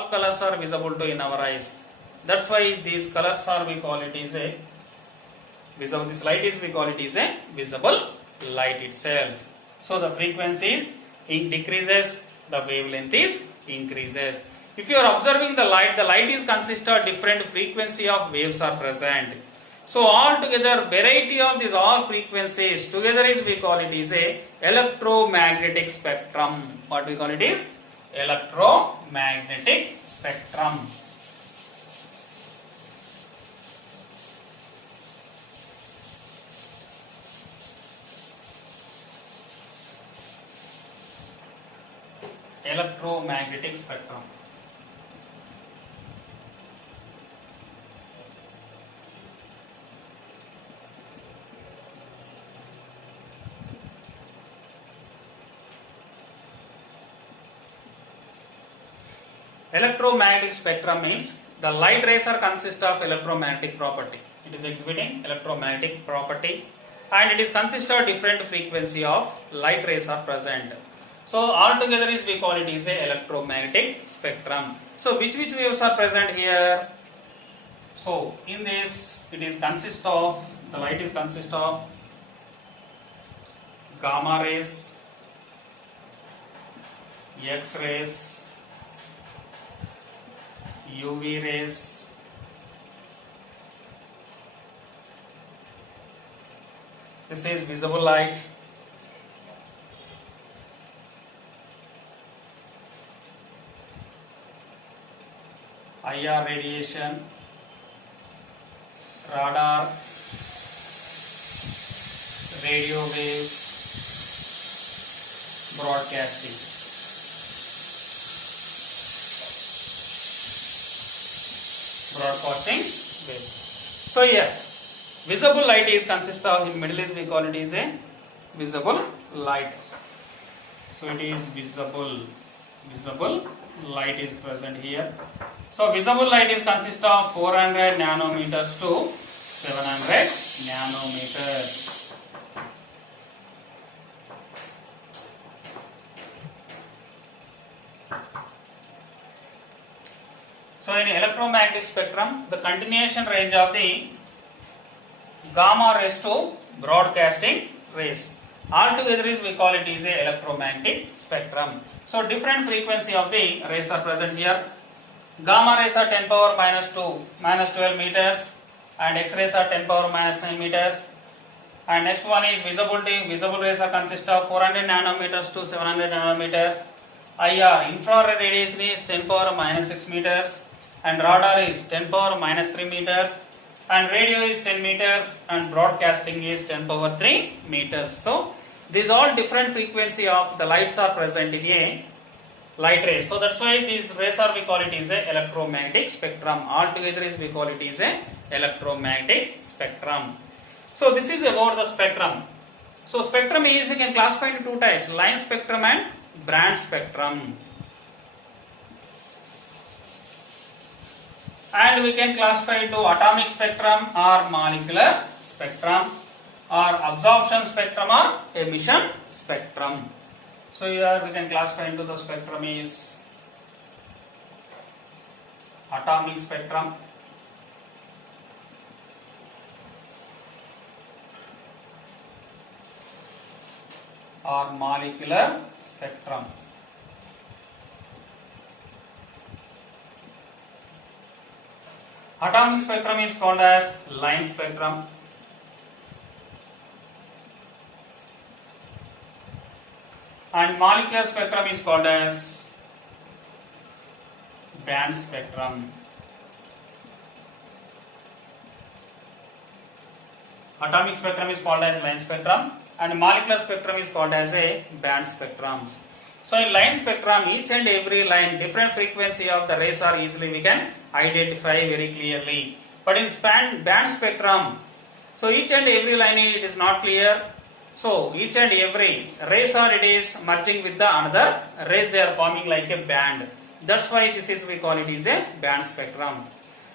all colors are visible to in our eyes. That's why these colors are we call it is a visible. This light is we call it is a visible light itself. So the frequency is decreases, the wavelength is increases. If you are observing the light is consist of different frequency of waves are present. So all together variety of these all frequencies together is we call it is a electromagnetic spectrum. What we call it is electromagnetic spectrum. Electromagnetic spectrum. Electromagnetic spectrum means the light rays are consist of electromagnetic property. It is exhibiting electromagnetic property and it is consist of different frequency of light rays are present. So all together is we call it is a electromagnetic spectrum. So which waves are present here? So in this it is consist of, the light is consist of gamma rays, X rays, UV rays, this is visible light, IR radiation, radar, radio wave, broadcasting. Broadcasting waves. So here visible light is consist of, in middle is we call it is a visible light. So it is visible light is present here. So visible light is consist of 400 nanometers to 700 nanometers. So in electromagnetic spectrum, the continuation range of the gamma rays to broadcasting rays. Altogether is we call it is a electromagnetic spectrum. So different frequency of the rays are present here. Gamma rays are 10 power minus 2 minus 12 meters and X rays are 10 power minus 9 meters. And next one is visibility. Visible rays are consist of 400 nanometers to 700 nanometers. IR, infrared radiation is 10 power minus 6 meters. And radar is 10 power minus 3 meters and radio is 10 meters and broadcasting is 10 power 3 meters. So these all different frequency of the lights are present in a light ray. So that's why these rays are we call it is a electromagnetic spectrum. All together is we call it is a electromagnetic spectrum. So this is about the spectrum. So spectrum is we can classify into two types, line spectrum and band spectrum. And we can classify into atomic spectrum or molecular spectrum or absorption spectrum or emission spectrum. So here we can classify into the spectrum is atomic spectrum, or molecular spectrum. Atomic spectrum is called as line spectrum. And molecular spectrum is called as band spectrum. Atomic spectrum is called as line spectrum and molecular spectrum is called as a band spectrum. So in line spectrum, each and every line, different frequency of the rays are easily we can identify very clearly. But in band spectrum, so each and every line it is not clear. So each and every rays are it is merging with the another rays, they are forming like a band. That's why this is we call it is a band spectrum.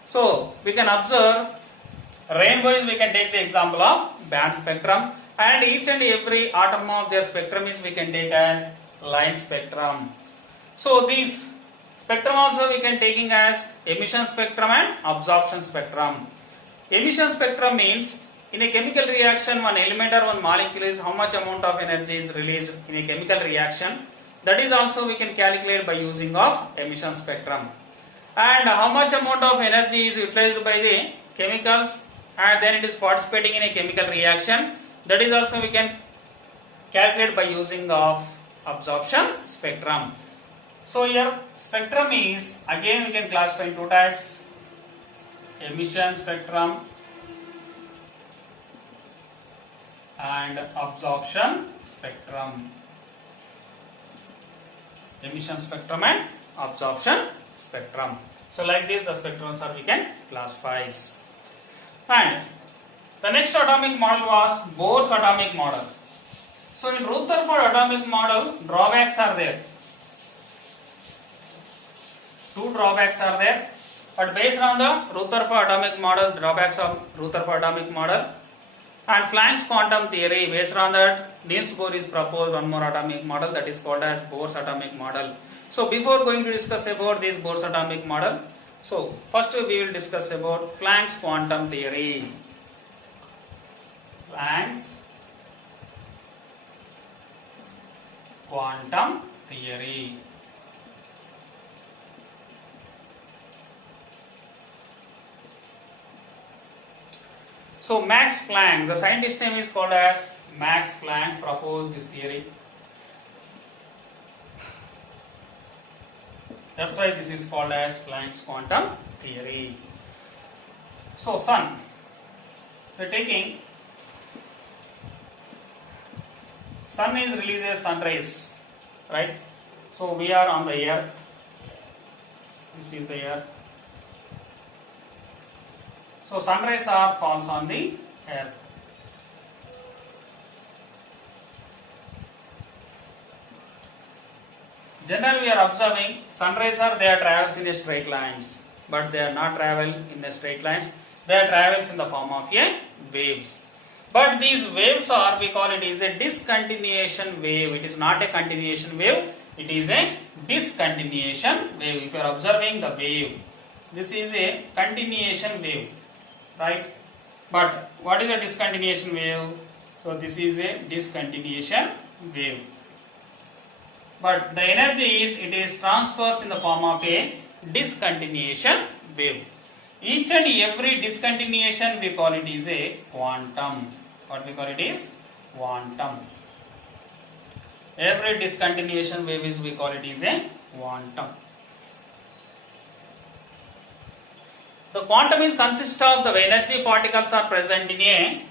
So we can observe rainbows, we can take the example of band spectrum, and each and every atom of their spectrum is we can take as line spectrum. So these Spectrum also we can taking as emission spectrum and absorption spectrum. Emission spectrum means in a chemical reaction one element or one molecule is how much amount of energy is released in a chemical reaction. That is also we can calculate by using of emission spectrum. And how much amount of energy is utilized by the chemicals and then it is participating in a chemical reaction. That is also we can calculate by using of absorption spectrum. So here spectrum is again we can classify in two types: emission spectrum and absorption spectrum. Emission spectrum and absorption spectrum. So like this the spectrums are we can classify. And the next atomic model was Bohr's atomic model. So in Rutherford atomic model drawbacks are there. Two drawbacks are there. But based on the Rutherford atomic model, drawbacks of Rutherford atomic model and Planck's quantum theory, based on that Niels Bohr is proposed one more atomic model that is called as Bohr's atomic model. So before going to discuss about this Bohr's atomic model, so first we will discuss about Planck's quantum theory. Planck's quantum theory. So Max Planck, the scientist name is called as Max Planck, proposed this theory. That's why this is called as Planck's quantum theory. So sun, we are taking sun is releases sun rays, right? So we are on the earth. This is the earth. So sun rays are falls on the earth. Generally we are observing sun rays are they are travels in a straight lines, but they are not travel in a straight lines. They are travels in the form of a waves. But these waves are, we call it is a discontinuation wave. It is not a continuation wave. It is a discontinuation wave. If you are observing the wave, this is a continuation wave, right? But what is a discontinuation wave? So this is a discontinuation wave. But the energy is, it is transfers in the form of a discontinuation wave. Each and every discontinuation we call it is a quantum. What we call it is quantum. Every discontinuation wave is we call it is a quantum. The quantum is consist of the energy particles are present in a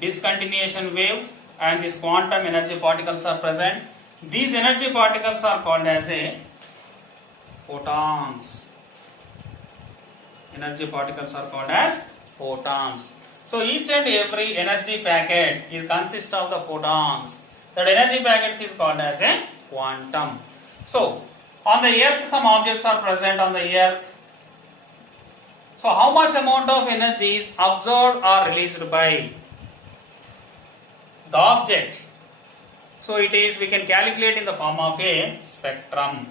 discontinuation wave and this quantum energy particles are present. These energy particles are called as a photons. Energy particles are called as photons. So each and every energy packet is consist of the photons. That energy packets is called as a quantum. So on the earth some objects are present on the earth. So how much amount of energy is absorbed or released by the object? So it is, we can calculate in the form of a spectrum.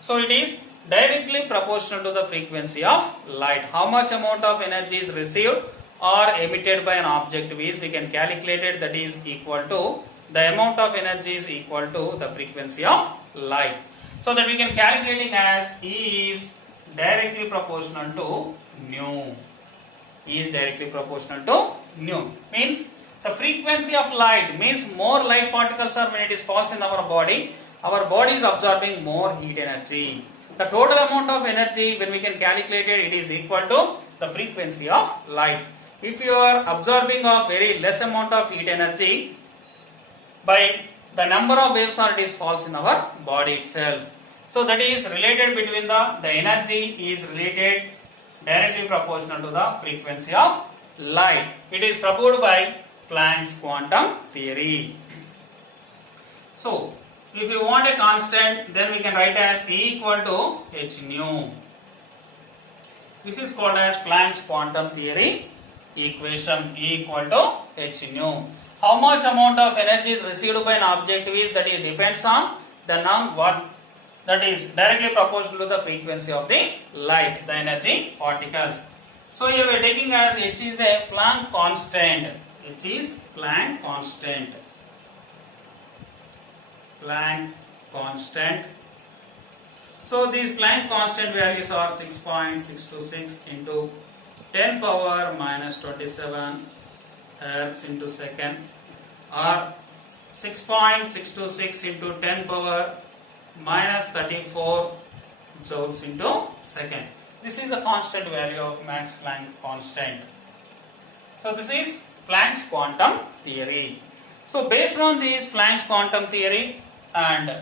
So it is directly proportional to the frequency of light. How much amount of energy is received or emitted by an object is, we can calculate it, that is equal to, the amount of energy is equal to the frequency of light. So that we can calculate it as E is directly proportional to nu. E is directly proportional to nu. Means the frequency of light means more light particles are when it is falls in our body is absorbing more heat energy. The total amount of energy when we can calculate it is equal to the frequency of light. If you are absorbing a very less amount of heat energy by the number of waves or it is falls in our body itself. So that is related between the energy is related directly proportional to the frequency of light. It is proposed by Planck's quantum theory. So if you want a constant, then we can write as E equal to h nu. This is called as Planck's quantum theory equation. E equal to h nu. How much amount of energy is received by an object is, that it depends on the that is directly proportional to the frequency of the light, the energy particles. So here we are taking as h is a Planck constant. H is Planck constant. Planck constant. So these Planck constant values are 6.626 into 10 power minus 27 ergs into second, or 6.626 into 10 power minus 34 joules into second. This is the constant value of Max Planck constant. So this is Planck's quantum theory. So based on this Planck's quantum theory and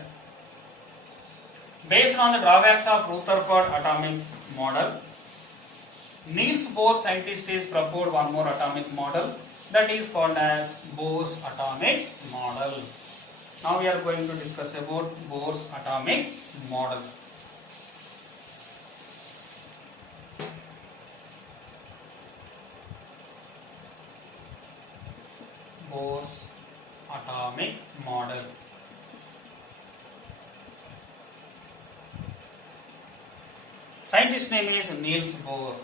based on the drawbacks of Rutherford atomic model, Niels Bohr scientist is proposed one more atomic model, that is called as Bohr's atomic model. Now we are going to discuss about Bohr's atomic model. Bohr's atomic model. Scientist name is Niels Bohr.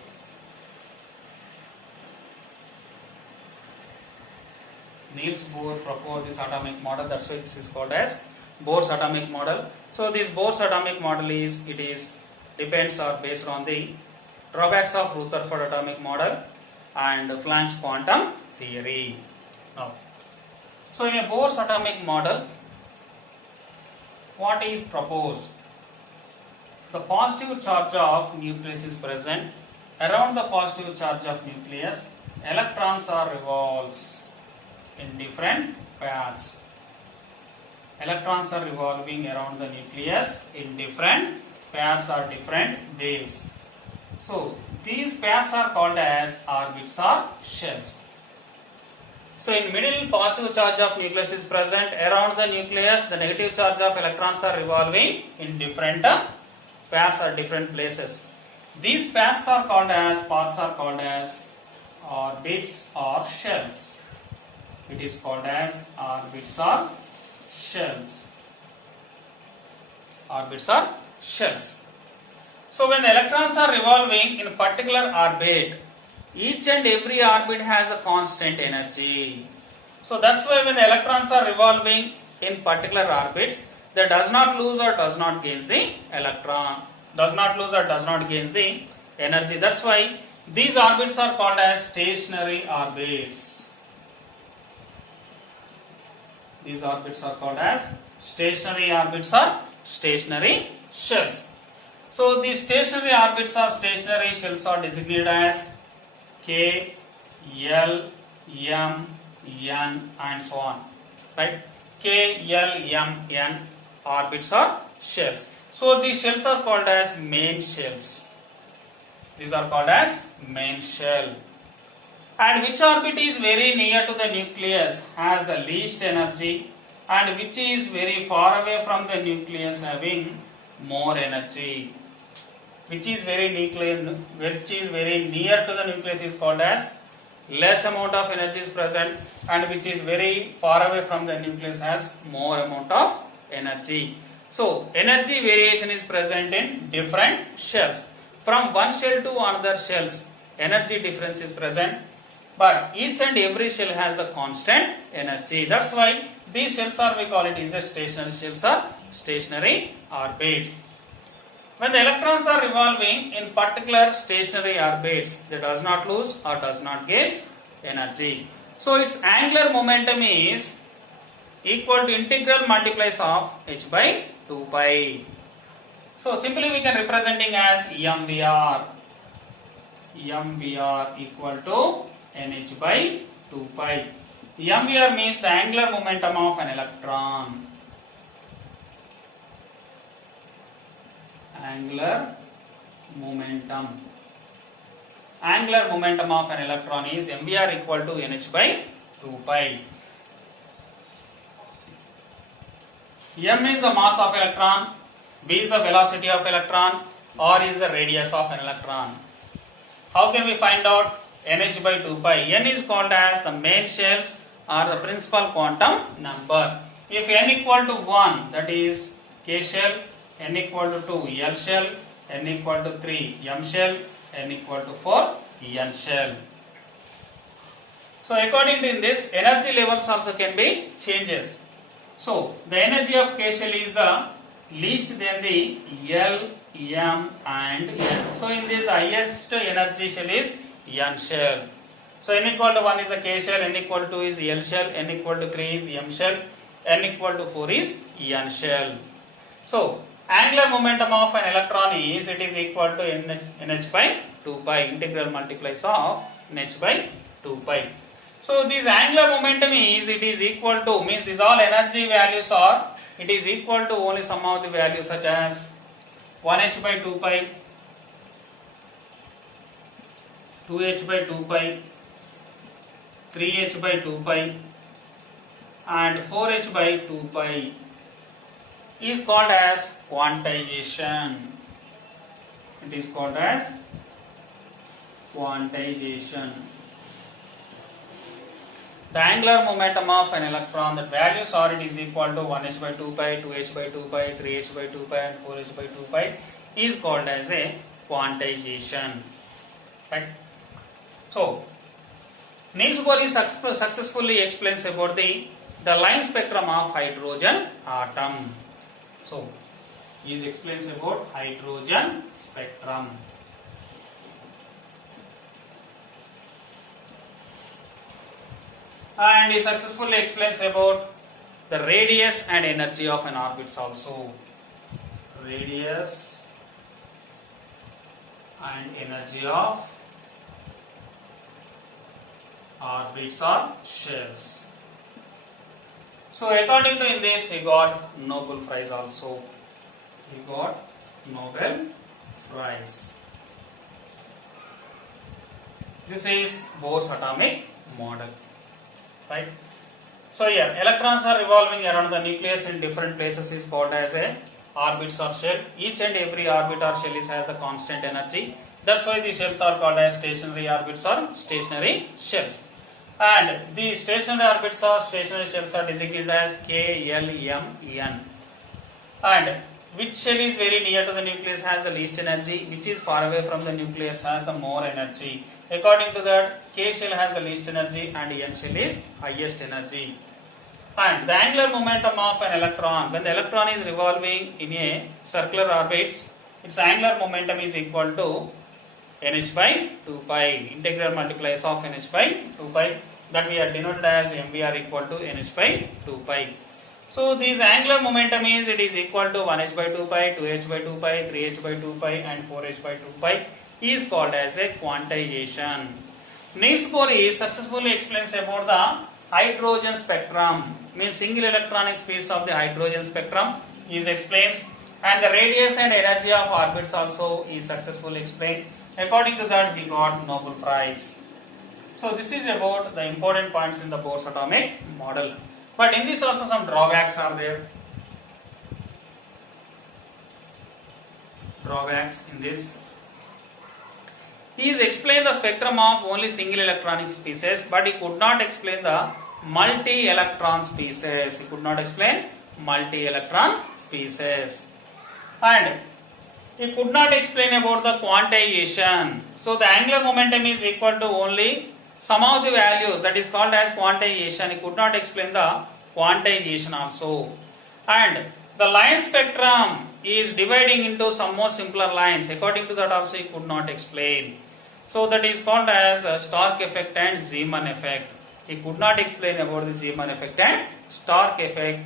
Niels Bohr proposed this atomic model, that's why this is called as Bohr's atomic model. So this Bohr's atomic model depends or based on the drawbacks of Rutherford atomic model and Planck's quantum theory. Now, so in a Bohr's atomic model, what is proposed? The positive charge of nucleus is present. Around the positive charge of nucleus, electrons are revolves in different pairs. Electrons are revolving around the nucleus in different pairs or different waves. So these pairs are called as orbits or shells. So in middle, positive charge of nucleus is present. Around the nucleus, the negative charge of electrons are revolving in different pairs or different places. These pairs are called as orbits or shells. It is called as orbits or shells. Orbits or shells. So when the electrons are revolving in a particular orbit, each and every orbit has a constant energy. So that's why when the electrons are revolving in particular orbits, they does not lose or does not gain the electron, does not lose or does not gain the energy. That's why these orbits are called as stationary orbits. These orbits are called as stationary orbits or stationary shells. So these stationary orbits or stationary shells are designated as K, L, M, N and so on. Right? K, L, M, N orbits or shells. So these shells are called as main shells. These are called as main shell. And which orbit is very near to the nucleus has the least energy, and which is very far away from the nucleus having more energy. Which is very near to the nucleus is called as less amount of energy is present, and which is very far away from the nucleus has more amount of energy. So energy variation is present in different shells. From one shell to another shells, energy difference is present, but each and every shell has a constant energy. That's why these shells are, we call it is a stationary shells or stationary orbits. When the electrons are revolving in particular stationary orbits, they does not lose or does not gain energy. So its angular momentum is equal to integral multiplies of h by 2 pi. So simply we can representing as MVR. MVR equal to NH by 2 pi. MVR means the angular momentum of an electron. Angular momentum. Angular momentum of an electron is MVR equal to NH by 2 pi. M is the mass of electron, V is the velocity of electron, R is the radius of an electron. How can we find out NH by 2 pi? N is called as the main shells or the principal quantum number. If N equal to 1, that is K shell, n equal to 2 L shell, n equal to 3 M shell, n equal to 4 N shell. So according to this, energy levels also can be changes. So the energy of K shell is the least than the L, M and N. So in this, the highest energy shell is N shell. So n equal to 1 is the K shell, n equal to 2 is L shell, n equal to 3 is M shell, n equal to 4 is N shell. So angular momentum of an electron is, it is equal to nh by 2 pi, integral multiplies of nh by 2 pi. So this angular momentum is, it is equal to, means these all energy values are, it is equal to only some of the values such as 1h by 2 pi, 2h by 2 pi, 3h by 2 pi and 4h by 2 pi is called as quantization. It is called as quantization. The angular momentum of an electron, the values are, it is equal to 1h by 2 pi, 2h by 2 pi, 3h by 2 pi and 4h by 2 pi is called as a quantization. Right? So Niels Bohr successfully explains about the line spectrum of hydrogen atom. So he explains about hydrogen spectrum. And he successfully explains about the radius and energy of an orbit also. Radius and energy of orbits or shells. So according to this, he got Nobel Prize also. He got Nobel Prize. This is Bohr's atomic model. Right? So here, electrons are revolving around the nucleus in different places is called as a orbits or shell. Each and every orbit or shell has a constant energy. That's why the shells are called as stationary orbits or stationary shells. And the stationary orbits or stationary shells are designated as K, L, M, N. And which shell is very near to the nucleus has the least energy, which is far away from the nucleus has the more energy. According to that, K shell has the least energy and N shell is highest energy. And the angular momentum of an electron, when the electron is revolving in a circular orbit, its angular momentum is equal to nh by 2 pi, integral multiplies of nh by 2 pi, that we are denoted as mvr equal to nh by 2 pi. So this angular momentum is, it is equal to 1h by 2 pi, 2h by 2 pi, 3h by 2 pi and 4h by 2 pi is called as a quantization. Niels Bohr successfully explains about the hydrogen spectrum, means single electronic space of the hydrogen spectrum is explains, and the radius and energy of orbits also is successfully explained. According to that, he got Nobel Prize. So this is about the important points in the Bohr's atomic model. But in this also some drawbacks are there. Drawbacks in this. He has explained the spectrum of only single electronic species, but he could not explain the multi-electron species. He could not explain multi-electron species. And he could not explain about the quantization. So the angular momentum is equal to only some of the values, that is called as quantization. He could not explain the quantization also. And the line spectrum is dividing into some more simpler lines. According to that also he could not explain. So that is called as Stark effect and Zeeman effect. He could not explain about the Zeeman effect and Stark effect.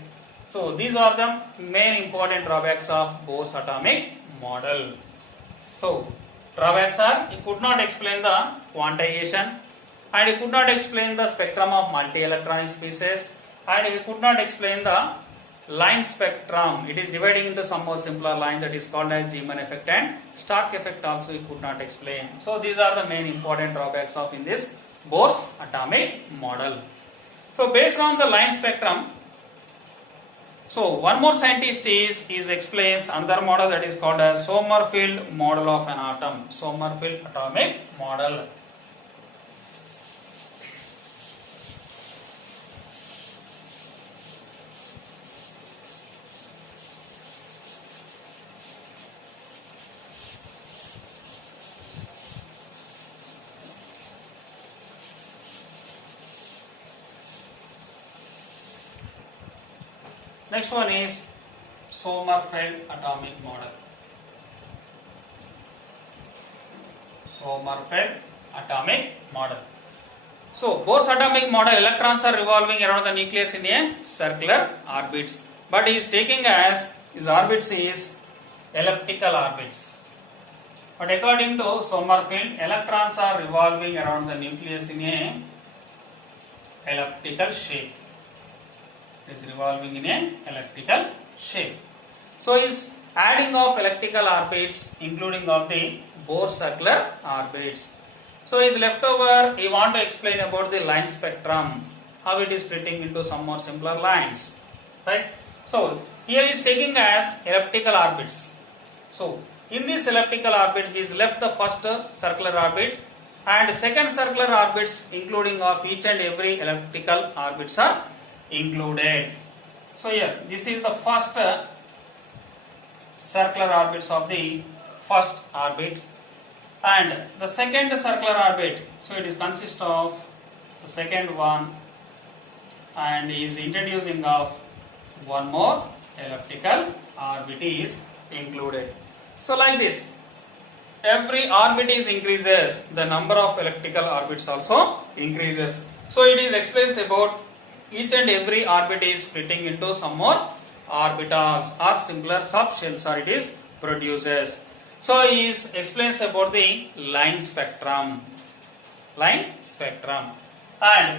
So these are the main important drawbacks of Bohr's atomic model. So drawbacks are, he could not explain the quantization, and he could not explain the spectrum of multi-electronic species, and he could not explain the line spectrum. It is dividing into some more simpler line, that is called as Zeeman effect, and Stark effect also he could not explain. So these are the main important drawbacks of in this Bohr's atomic model. So based on the line spectrum, so one more scientist is explains another model, that is called as Sommerfeld model of an atom. Sommerfeld atomic model. Next one is Sommerfeld atomic model. Sommerfeld atomic model. So Bohr's atomic model, electrons are revolving around the nucleus in a circular orbits, but he is taking as his orbits is elliptical orbits. But according to Sommerfeld, electrons are revolving around the nucleus in a elliptical shape. It is revolving in a elliptical shape. So is adding of elliptical orbits, including of the Bohr circular orbits. So is left over, he want to explain about the line spectrum, how it is splitting into some more simpler lines, right? So here is taking as elliptical orbits. So in this elliptical orbit, he is left the first circular orbit and second circular orbits, including of each and every elliptical orbits are included. So here, this is the first circular orbits of the first orbit, and the second circular orbit, so it is consist of the second one, and is introducing of one more elliptical orbit is included. So like this, every orbit is increases, the number of elliptical orbits also increases. So it is explains about each and every orbit is splitting into some more orbitals or simpler subshells, or it is produces. So he explains about the line spectrum. And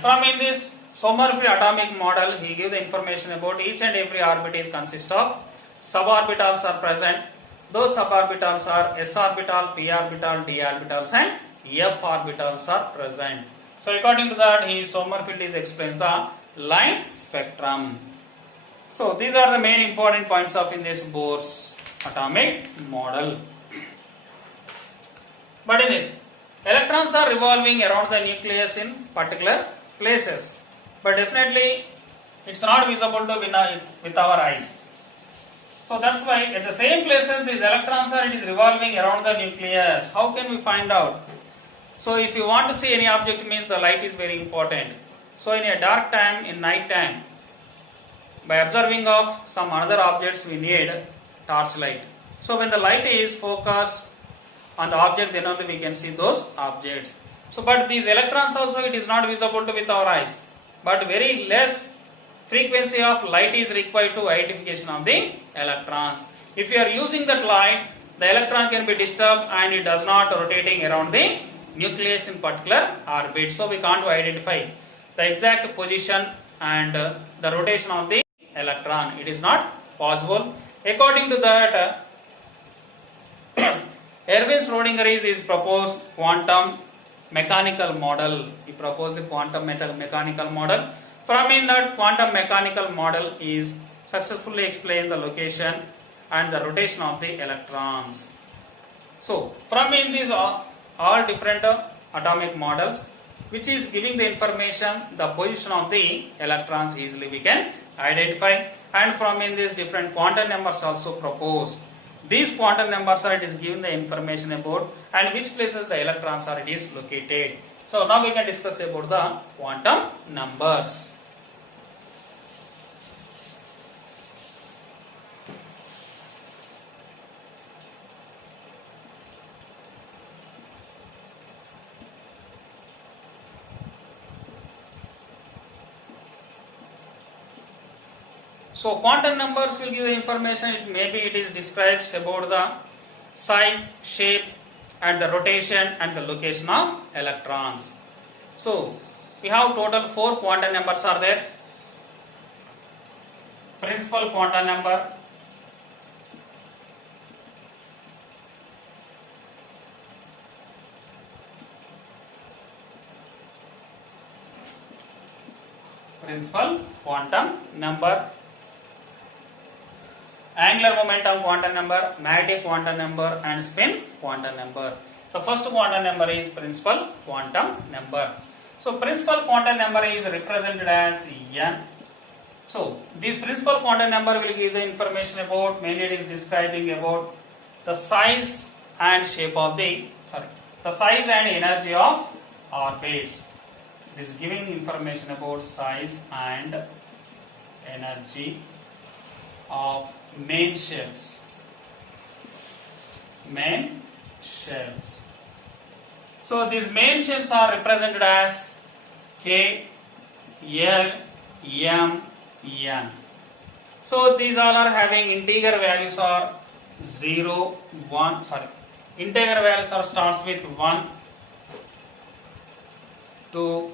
from in this Sommerfeld atomic model, he gives the information about each and every orbit is consist of suborbitals are present. Those suborbitals are s orbital, p orbital, d orbitals, and f orbitals are present. So according to that, Sommerfeld explains the line spectrum. So these are the main important points of in this Bohr's atomic model. But in this, electrons are revolving around the nucleus in particular places, but definitely it's not visible to with our eyes. So that's why at the same places these electrons are revolving around the nucleus. How can we find out? So if you want to see any object, means the light is very important. So in a dark time, in night time, by observing of some other objects, we need torch light. So when the light is focused on the object, then only we can see those objects. So but these electrons also, it is not visible to with our eyes, but very less frequency of light is required to identification of the electrons. If you are using that light, the electron can be disturbed and it does not rotating around the nucleus in particular orbit. So we can't identify the exact position and the rotation of the electron. It is not possible. According to that, Erwin Schrödinger is proposed quantum mechanical model. He proposed the quantum mechanical model. From in that quantum mechanical model is successfully explain the location and the rotation of the electrons. So from in these all different atomic models, which is giving the information, the position of the electrons easily we can identify, and from in these different quantum numbers also proposed. These quantum numbers are given the information about and which places the electrons are located. So now we can discuss about the quantum numbers. So quantum numbers will give the information. Maybe it is describes about the size, shape, and the rotation and the location of electrons. So we have total 4 quantum numbers are there. Principal quantum number, angular momentum quantum number, magnetic quantum number, and spin quantum number. The first quantum number is principal quantum number. So principal quantum number is represented as n. So this principal quantum number will give the information about, mainly it is describing about the size and shape of the size and energy of orbits. It is giving information about size and energy of main shells. Main shells. So these main shells are represented as K, L, M, N. So these all are having integer values are 0, 1, integer values are starts with 1, 2,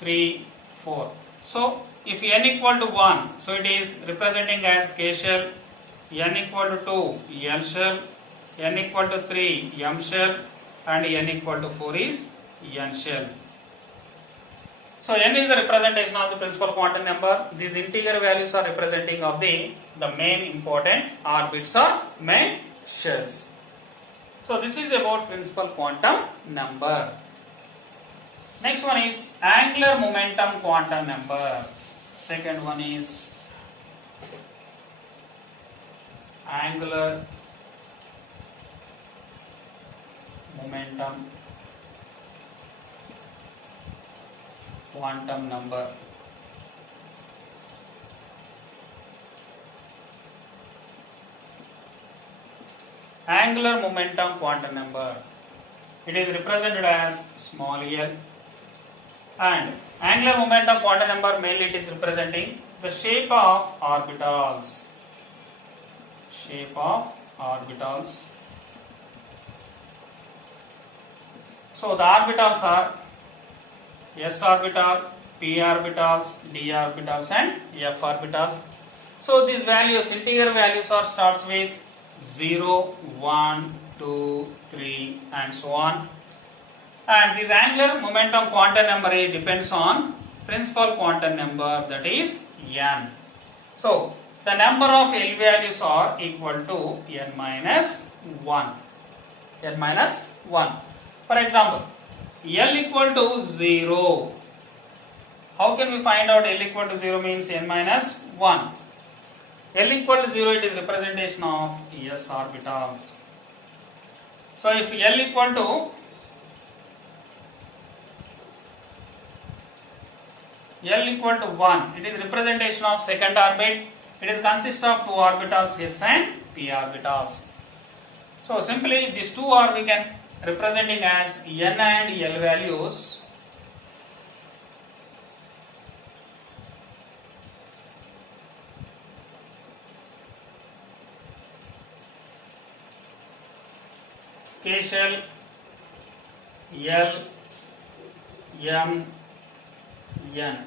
3, 4. So if n equal to 1, so it is representing as K shell, n equal to 2, L shell, n equal to 3, M shell, and n equal to 4 is N shell. So n is the representation of the principal quantum number. These integer values are representing of the main important orbits or main shells. So this is about principal quantum number. Next one is angular momentum quantum number. Second one is angular momentum quantum number. Angular momentum quantum number. It is represented as small l, and angular momentum quantum number mainly it is representing the shape of orbitals. Shape of orbitals. So the orbitals are s orbital, p orbitals, d orbitals, and f orbitals. So these values, integer values are starts with 0, 1, 2, 3, and so on. And this angular momentum quantum number depends on principal quantum number, that is n. So the number of L values are equal to n minus 1. N minus 1. For example, L equal to 0. How can we find out L equal to 0 means n minus 1? L equal to 0, it is representation of s orbitals. So if L equal to L equal to 1, it is representation of second orbit. It is consist of two orbitals s and p orbitals. So simply these two are we can representing as n and L values. K shell, L, M, N.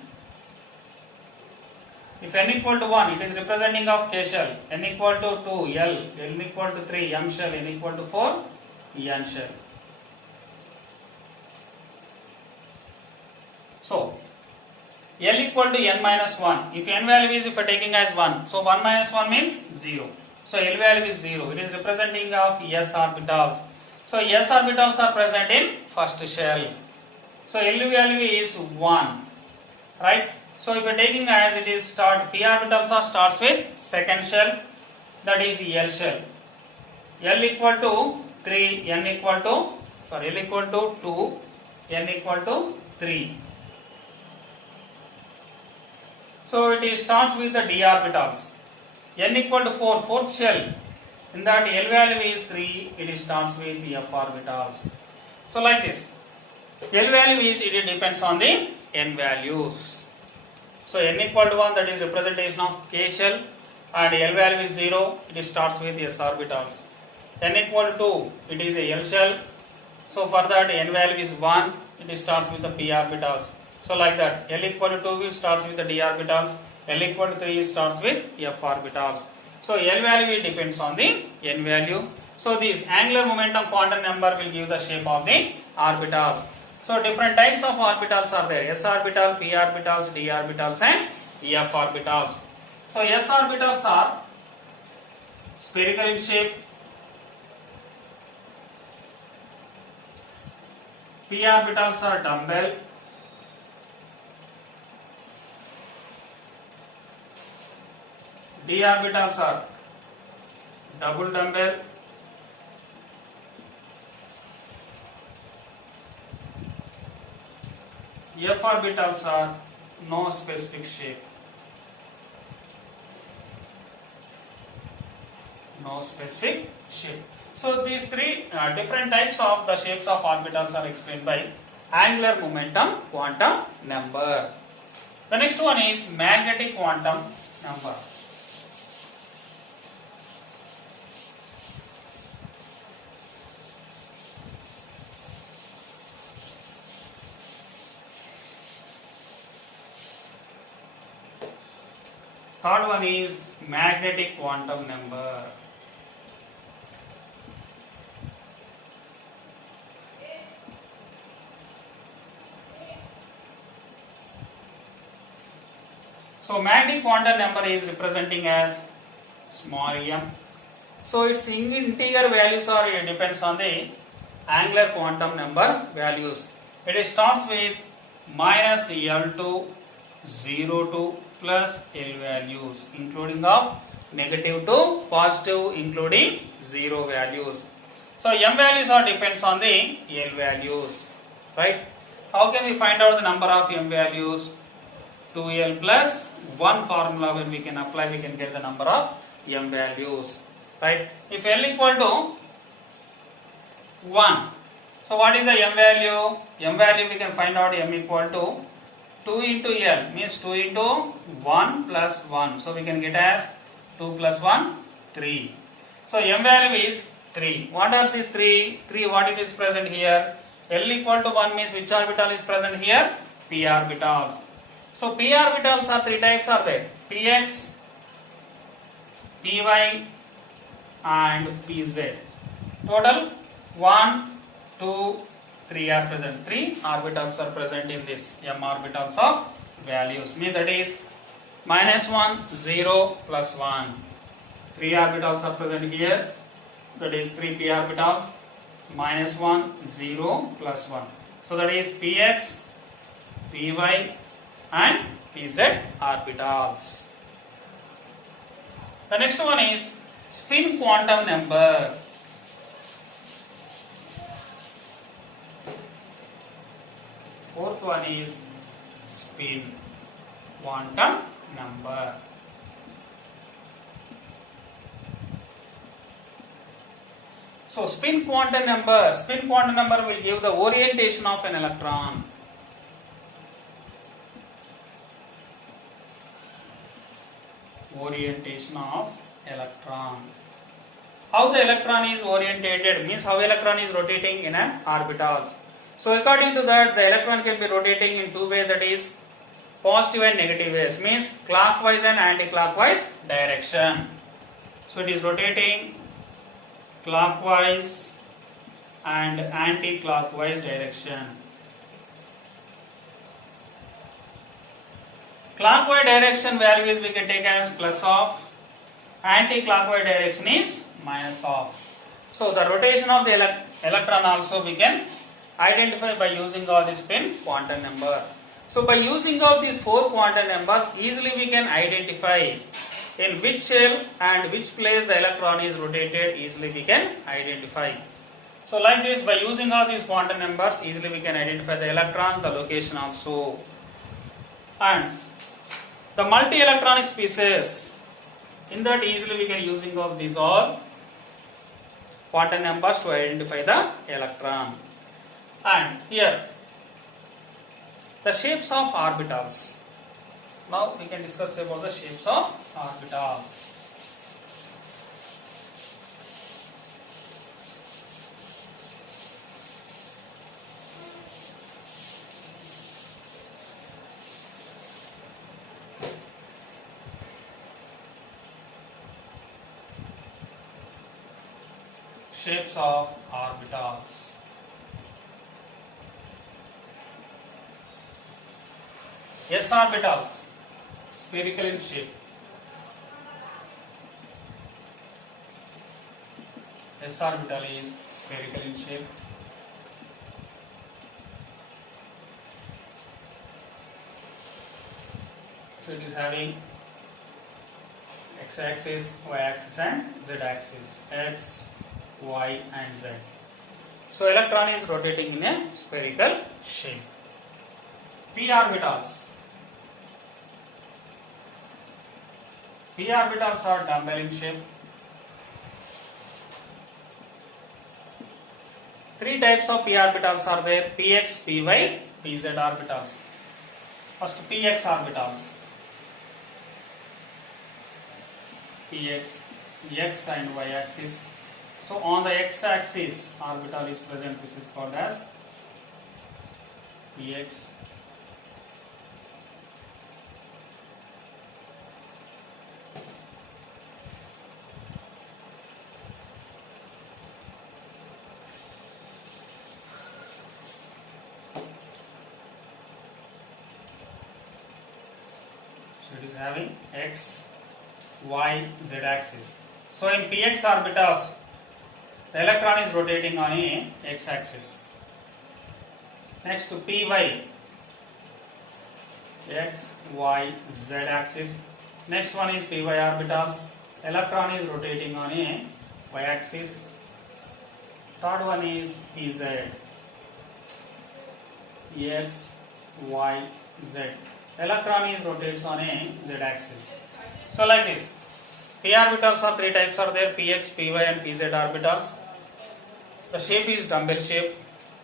If n equal to 1, it is representing of K shell, n equal to 2, L, n equal to 3, M shell, n equal to 4, N shell. So, L equal to n minus 1. If n value is if taking as 1, so 1 minus 1 means 0. So L value is 0. It is representing of s orbitals. So s orbitals are present in first shell. So L value is 1, right? So if you are taking as it is start, p orbitals are starts with second shell, that is L shell. L equal to 3, n equal to, L equal to 2, n equal to 3. So it is starts with the d orbitals. N equal to 4, fourth shell. In that L value is 3, it starts with f orbitals. So like this. L value is, it depends on the n values. So n equal to 1, that is representation of K shell, and L value is 0, it starts with s orbitals. N equal to 2, it is a L shell. So for that n value is 1, it starts with the p orbitals. So like that, L equal to 2 starts with the d orbitals, L equal to 3 starts with f orbitals. So L value depends on the n value. So this angular momentum quantum number will give the shape of the orbitals. So different types of orbitals are there: s orbital, p orbitals, d orbitals, and f orbitals. So s orbitals are spherical in shape, p orbitals are dumbbell, d orbitals are double dumbbell, f orbitals are no specific shape. no specific shape. So these three different types of the shapes of orbitals are explained by angular momentum quantum number. The next one is magnetic quantum number. Third one is magnetic quantum number. So magnetic quantum number is representing as small m. So its integer values are depends on the angular quantum number values. It starts with minus L to 0 to plus L values, including of negative to positive, including 0 values. So m values are depends on the L values, right? How can we find out the number of m values? 2L plus 1 formula when we can apply, we can get the number of m values, right? If L equal to 1, so what is the m value? M value we can find out m equal to 2 into L means 2 into 1 plus 1. So we can get as 2 plus 1, 3. So m value is 3. What are these 3? 3 what it is present here? L equal to 1 means which orbital is present here? P orbitals. So P orbitals are 3 types are there. Px, Py and Pz. Total 1, 2, 3 are present. 3 orbitals are present in this m orbitals of values. Means that is minus 1, 0, plus 1. 3 orbitals are present here. That is 3 p orbitals. Minus 1, 0, plus 1. So that is px, py and pz orbitals. The next one is spin quantum number. Fourth one is spin quantum number. So spin quantum number will give the orientation of an electron. Orientation of electron. How the electron is orientated means how electron is rotating in an orbitals. So according to that, the electron can be rotating in two ways, that is positive and negative ways, means clockwise and anti-clockwise direction. So it is rotating clockwise and anti-clockwise direction. Clockwise direction values we can take as plus of, anti-clockwise direction is minus of. So the rotation of the electron also we can identify by using all this spin quantum number. So by using all these 4 quantum numbers, easily we can identify in which shell and which place the electron is rotated, easily we can identify. So like this, by using all these quantum numbers, easily we can identify the electron, the location also. And the multi-electronic species, in that easily we can using of these all quantum numbers to identify the electron. And here the shapes of orbitals. Now we can discuss about the shapes of orbitals. Shapes of orbitals. S orbitals, spherical in shape. S orbital is spherical in shape. So it is having x-axis, y-axis and z-axis. X, y and z. So electron is rotating in a spherical shape. P orbitals. P orbitals are dumbbell in shape. Three types of p orbitals are there: px, py, pz orbitals. First, px orbitals. Px, x and y axis. So on the x axis orbital is present. This is called as px. So it is having x, y, z axis. So in px orbitals, the electron is rotating on a x axis. Next to py, x, y, z axis. Next one is py orbitals. Electron is rotating on a y axis. Third one is pz, x, y, z. Electron is rotates on a z axis. So like this, p orbitals are three types are there: px, py and pz orbitals. The shape is dumbbell shape.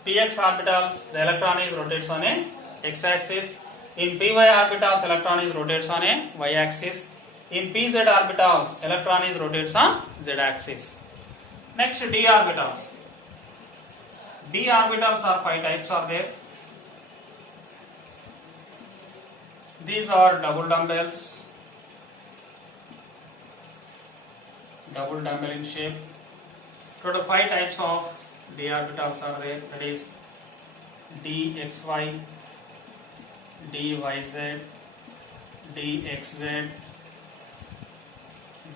Px orbitals, the electron is rotates on a x axis. In py orbitals, electron is rotates on a y axis. In pz orbitals, electron is rotates on z axis. Next, d orbitals. D orbitals are five types are there. These are double dumbbells, double dumbbell in shape. Total five types of d orbitals are there. That is dxy, dyz, dxz,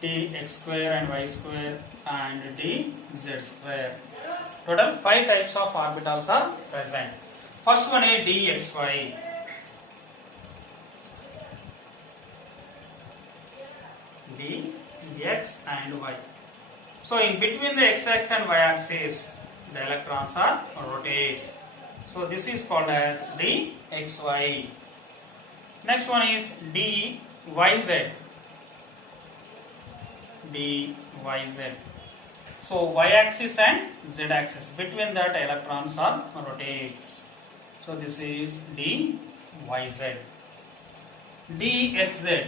dx square and y square, and dz square. Total five types of orbitals are present. First one is dxy. D, x and y. So in between the x-axis and y-axis, the electrons are rotates. So this is called as dxy. Next one is dyz. dyz. So y-axis and z-axis, between that electrons are rotates. So this is dyz. dxz.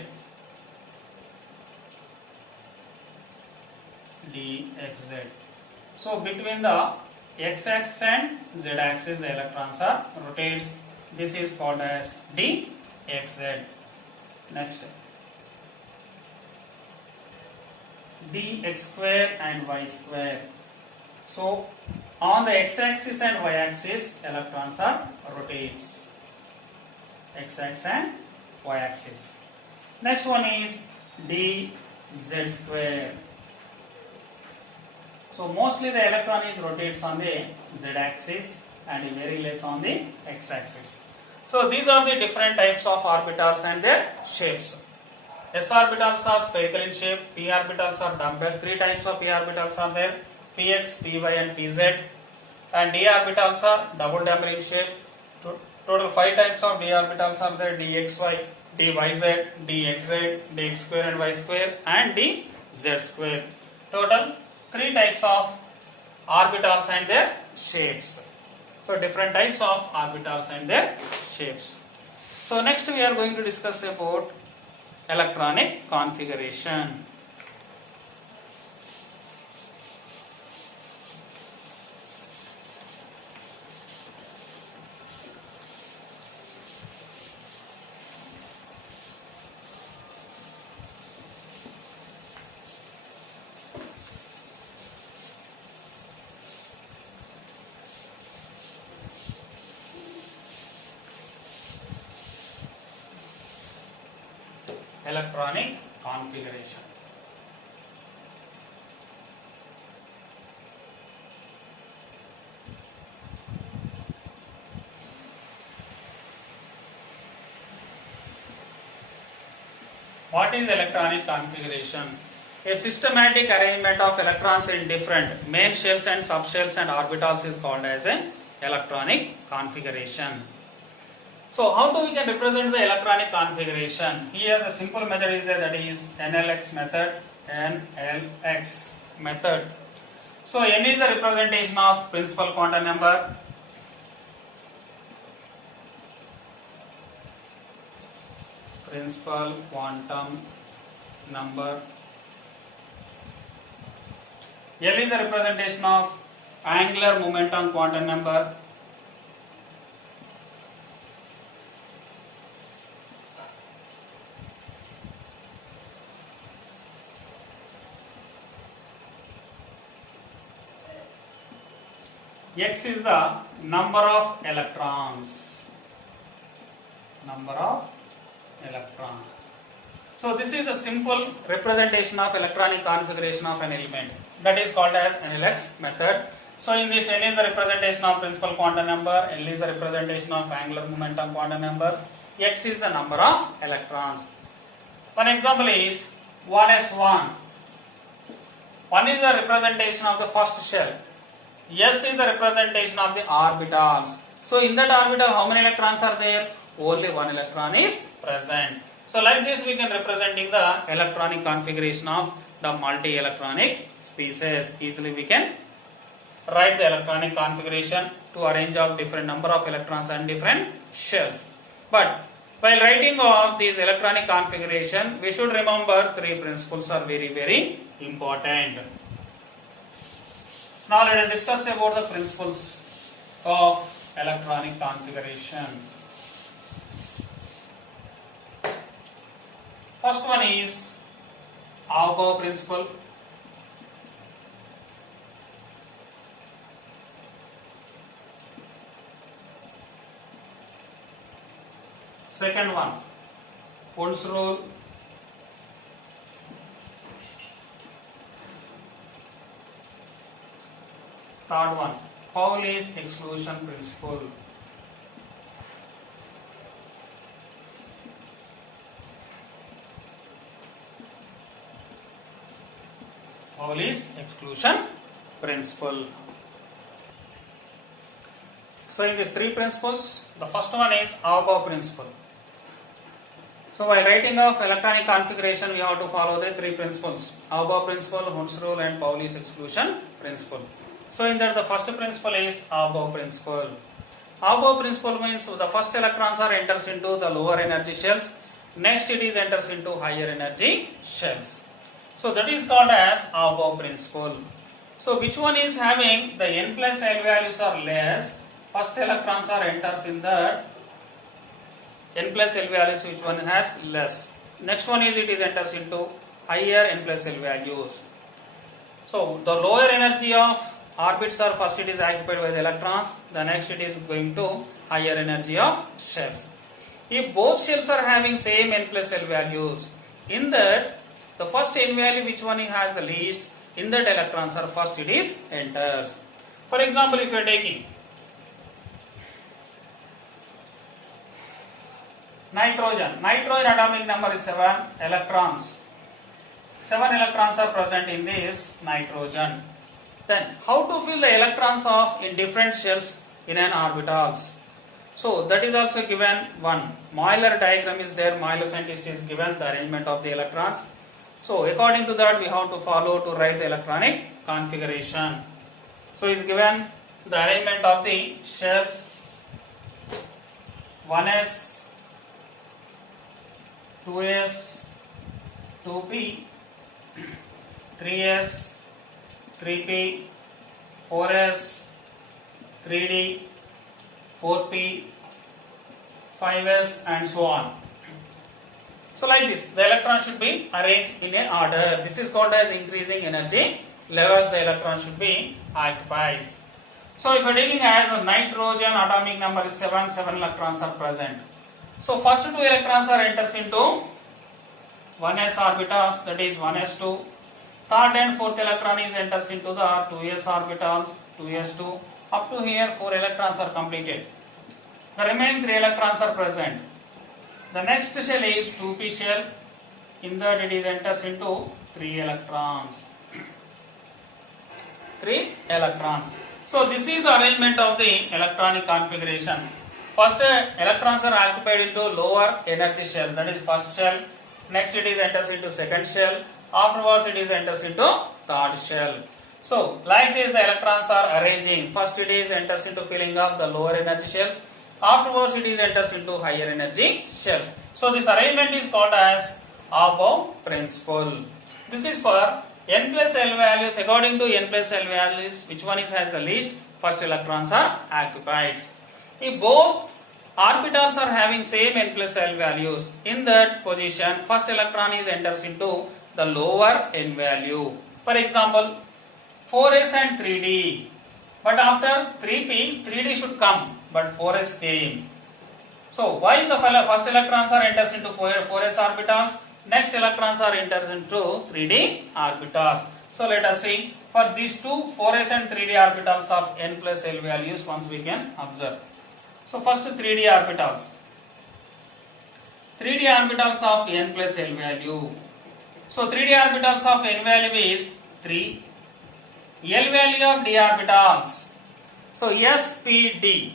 dxz. So between the x-axis and z-axis, the electrons are rotates. This is called as dxz. Next, dx square and y square. So on the x-axis and y-axis, electrons are rotates. X-axis and y-axis. Next one is dz square. So mostly the electron is rotates on the z-axis and very less on the x-axis. So these are the different types of orbitals and their shapes. S orbitals are spherical in shape. P orbitals are dumbbell. Three types of P orbitals are there: px, py and pz. And D orbitals are double dumbbell in shape. Total five types of D orbitals are there: dxy, dyz, dxz, dx square and y square, and dz square. Total three types of orbitals and their shapes. So different types of orbitals and their shapes. So next we are going to discuss about electronic configuration. Electronic configuration. What is electronic configuration? A systematic arrangement of electrons in different main shells and subshells and orbitals is called as an electronic configuration. So how do we can represent the electronic configuration? Here the simple method is there, that is NLX method. NLX method. So n is the representation of principal quantum number. Principal quantum number. L is the representation of angular momentum quantum number. X is the number of electrons. Number of electrons. So this is the simple representation of electronic configuration of an element. That is called as NLX method. So in this, N is the representation of principal quantum number, L is the representation of angular momentum quantum number, X is the number of electrons. One example is 1s1. 1 is the representation of the first shell. S is the representation of the orbitals. So in that orbital, how many electrons are there? Only one electron is present. So like this we can representing the electronic configuration of the multi-electronic species. Easily we can write the electronic configuration to arrange of different number of electrons and different shells. But while writing of this electronic configuration, we should remember three principles are very important. Now let us discuss about the principles of electronic configuration. First one is Aufbau principle. Second one, Wundt's rule. Third one, Pauli's exclusion principle. Pauli's exclusion principle. So in these three principles, the first one is Aufbau principle. So while writing of electronic configuration, we have to follow the three principles: Aufbau principle, Wundt's rule, and Pauli's exclusion principle. So in that, the first principle is Aufbau principle. Aufbau principle means the first electrons are enters into the lower energy shells. Next, it is enters into higher energy shells. So that is called as Aufbau principle. So which one is having the n plus L values are less? First electrons are enters in the n plus L values, which one has less. Next one is it is enters into higher n plus L values. So the lower energy of orbits are first it is occupied by the electrons, the next it is going to higher energy of shells. If both shells are having same n plus L values, in that the first n value which one has the least, in that electrons are first it is enters. For example, if you are taking nitrogen atomic number is 7 electrons. 7 electrons are present in this nitrogen. Then how to fill the electrons of in different shells in an orbitals? So that is also given. One Euler diagram is there. Euler scientist is given the arrangement of the electrons. So according to that we have to follow to write the electronic configuration. So is given the arrangement of the shells: 1s, 2s, 2p, 3s, 3p, 4s, 3d, 4p, 5s, and so on. So like this, the electron should be arranged in an order. This is called as increasing energy levels the electron should be occupied. So if you are taking as a nitrogen atomic number is 7, 7 electrons are present. So first two electrons are enters into 1s orbitals, that is 1s2. Third and fourth electron is enters into the 2s orbitals, 2s2. Up to here 4 electrons are completed. The remaining 3 electrons are present. The next shell is 2p shell. In that it is enters into 3 electrons. 3 electrons. So this is the arrangement of the electronic configuration. First electrons are occupied into lower energy shell, that is first shell. Next it is enters into second shell. Afterwards it is enters into third shell. So like this the electrons are arranging. First it is enters into filling up the lower energy shells. Afterwards it is enters into higher energy shells. So this arrangement is called as Above principle. This is for n plus L values. According to n plus L values, which one is has the least? First electrons are occupied. If both orbitals are having same n plus L values, in that position first electron is enters into the lower n value. For example, 4s and 3d. But after 3p, 3d should come, but 4s came. So why the first electrons are enters into 4s orbitals, next electrons are enters into 3d orbitals. So let us see for these two 4s and 3d orbitals of n plus L values once we can observe. So first 3d orbitals. 3d orbitals of n plus L value. So 3d orbitals of n value is 3. L value of d orbitals. So s, p, d.